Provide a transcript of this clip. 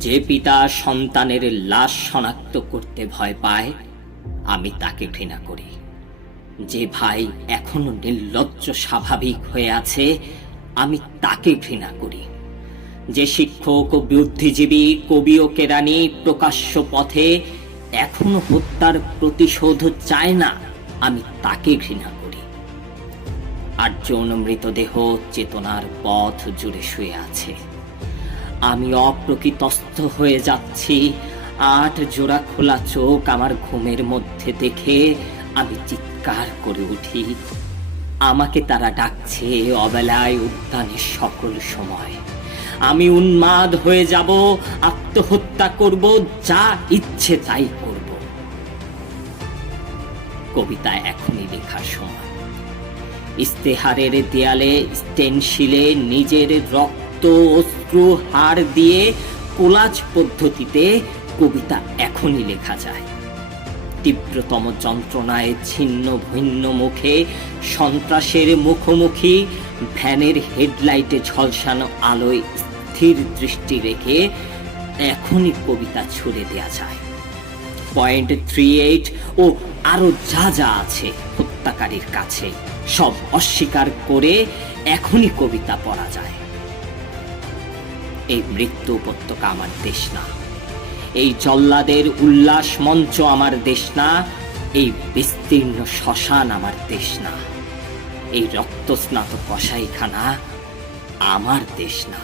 যে পিতা সন্তানের লাশ শনাক্ত করতে ভয় পায়, আমি তাকে ঘৃণা করি। যে ভাই এখনো নির্লজ্জ স্বাভাবিক হয়ে আছে, আমি তাকে ঘৃণা করি। যে শিক্ষক ও বুদ্ধিজীবী, কবি ও কেরানি প্রকাশ্য পথে এখনো হত্যার প্রতিশোধ চায় না, আমি তাকে ঘৃণা করি। 8 জন মৃতদেহ চেতনার পথ জুড়ে শুয়ে আছে। আমি অপ্রকৃতস্থ হয়ে যাচ্ছি। 8 জোড়া খোলা চোখ আমার ঘুমের মধ্যে দেখে আমি চিৎকার করে উঠি। আমাকে তারা ডাকছে অবেলায় উদ্যানের সকল সময়। আমি উন্মাদ হয়ে যাব, আত্মহত্যা করব, যা ইচ্ছে তাই করব। কবিতা এখনই লেখার সময়। ইস্তেহারের দেয়ালে স্টেনশিলে নিজের রক্ত, অশ্রু, হাড় দিয়ে কোলাজ পদ্ধতিতে কবিতা এখনই লেখা যায়। তীব্রতম যন্ত্রণায় ছিন্ন ভিন্ন মুখে, সন্ত্রাসের মুখোমুখি, ভ্যানের হেডলাইটে ঝলসানো আলোয় স্থির দৃষ্টি রেখে এখনই কবিতা ছুড়ে দেয়া যায়। .38 ও আরো যা যা আছে হত্যাকারীর কাছে, সব অস্বীকার করে এখনই কবিতা পড়া যায়। এই মৃত্যু উপত্যকা আমার দেশ না। এই জল্লাদের উল্লাস মঞ্চ আমার দেশ না। এই বিস্তীর্ণ শ্মশান আমার দেশ না। এই রক্তস্নাত কসাইখানা আমার দেশ না।